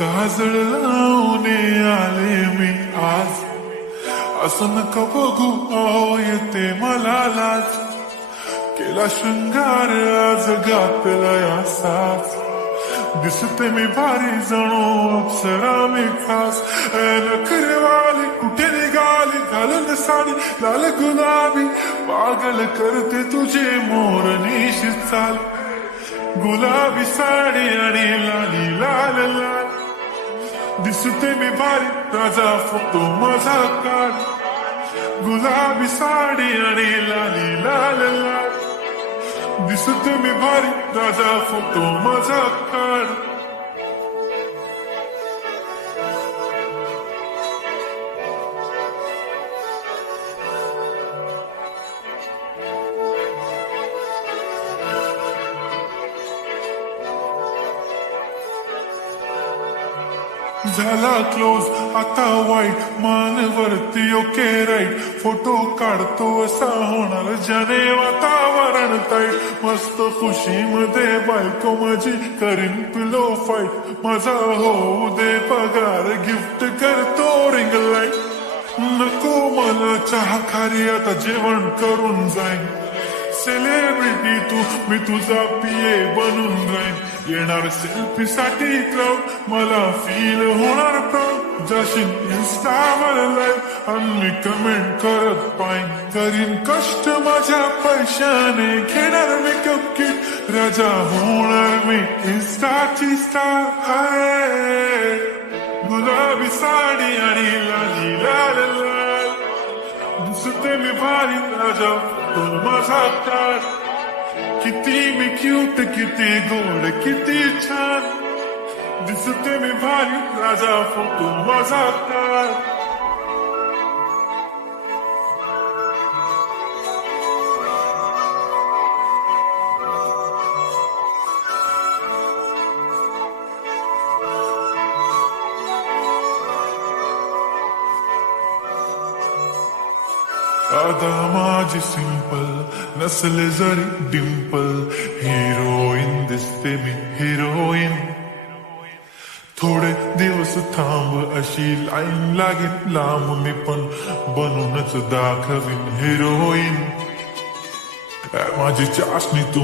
काजळ लावून आले मी आज, असं नका बघू अहो येते मला लाज. केला शृंगार आज घातला असाच, दिसते मी भारी जणू अप्सरा मी खास. नखरेवाली कुठे निघाली घालून साडी लाल गुलाबी, पागल करते तुझे मोरनीशी चाल. गुलाबी साडी आणि लाली लाल लाल, दिसते मी भारी राजा फोटो माझा काढ. गुलाबी साडी आणि लाली लाल लाल, दिसते मी भारी राजा फोटो माझा काढ. झाला क्लोज आता वाईट, मानवरती ओके राईट. फोटो काढतो असा होणार ज्याने वातावरण ताईट. मस्त खुशीमध्ये बायको माझी करीन पिलो फाईट. माझा होऊ दे पगार गिफ्ट करतो रिंग लाईट. नको मला चहा खारी आता जेवण करून जाईन. सेलिब्रिटी तू मी तुझा पिये बनून राहीन. येणार सेल्फी साठी क्राऊड, मला फील होणार प्राऊड. जाशील इन्स्टावर लाईव्ह आणि मी कमेंट करत पाईन. करीन कष्ट माझ्या पैशाने, घेणार मेकअप किट. राजा होणार मी इन्स्टाची स्टार. हाय गुलाबी साडी आणि लाली लाल लाल, दिसते मी भारी राजा तो माझा काढ. किती मी क्यूट किती गोड किती छान, दिसते मी भारी राजा फोटो माझा काढ. आता माझी सिंपल नसले जरी डिंपल, हिरोईन दिसते मी हिरोईन. थोडे दिवस थांब अशी लाईन लागेल लांब, मी पण बनूनच दाखवीन हिरोईन. माझी चाशनी तू